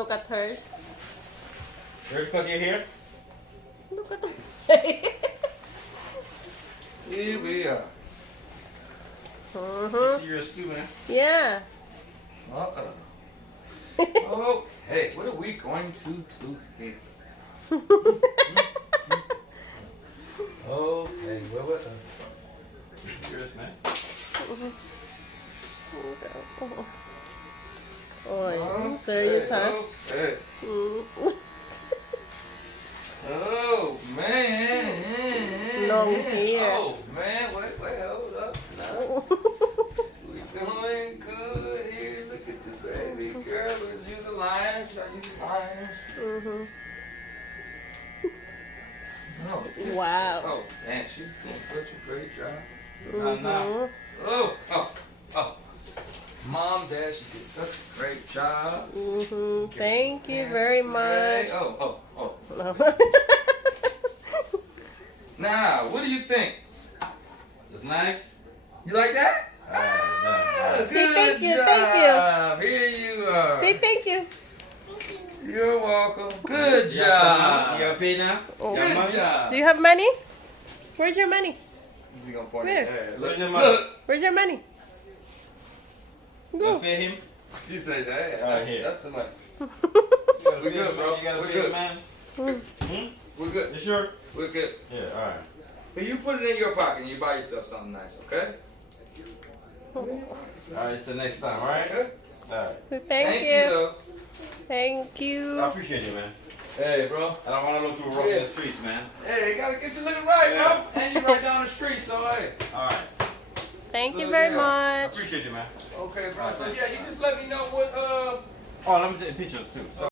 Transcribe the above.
look at hers. Cut your hair? Look at her. Here we are. See yours too, man. Yeah. Uh-oh. Okay, what are we going to do here? Okay, what? See yours, man. Oh, serious, huh? Okay. Oh, man. Long hair. Oh, man, wait, hold up. Now. We doing good here. Look at the baby girl. Let's use a liner. Should I use a liner? Oh, yes. Wow. Oh, man, she's doing such a great job. Oh. Mom, Dad, she did such a great job. Thank you very much. Oh. Now, what do you think? It's nice. You like that? Alright, Say thank you, job. thank you. Here you are. Say thank you. You're welcome. Good You job. happy now? Oh. You got Good money? job. Do you have money? Where's your money? Is he gonna point Where? it? Hey, Where's your look. money? Where's your money? You Go. pay him? She said that. Hey, Right here. that's the money. You gotta We pay good, him, bro. You gotta We pay good. him, man. We're good. You sure? We're good. Yeah, alright. But you put it in your pocket and you buy yourself something nice, okay? Alright, it's the next time, alright? Okay. Alright. Thank you. though. Thank I you. appreciate you, man. Hey, bro. I don't want to look too rough in the streets, man. Hey, you gotta get you looking right, Yeah. bro. And you right down the street, so hey. Alright. Thank So, you very yeah. I much. appreciate you, man. Okay, bro. So yeah, you just let me know what Oh, let me take pictures too. So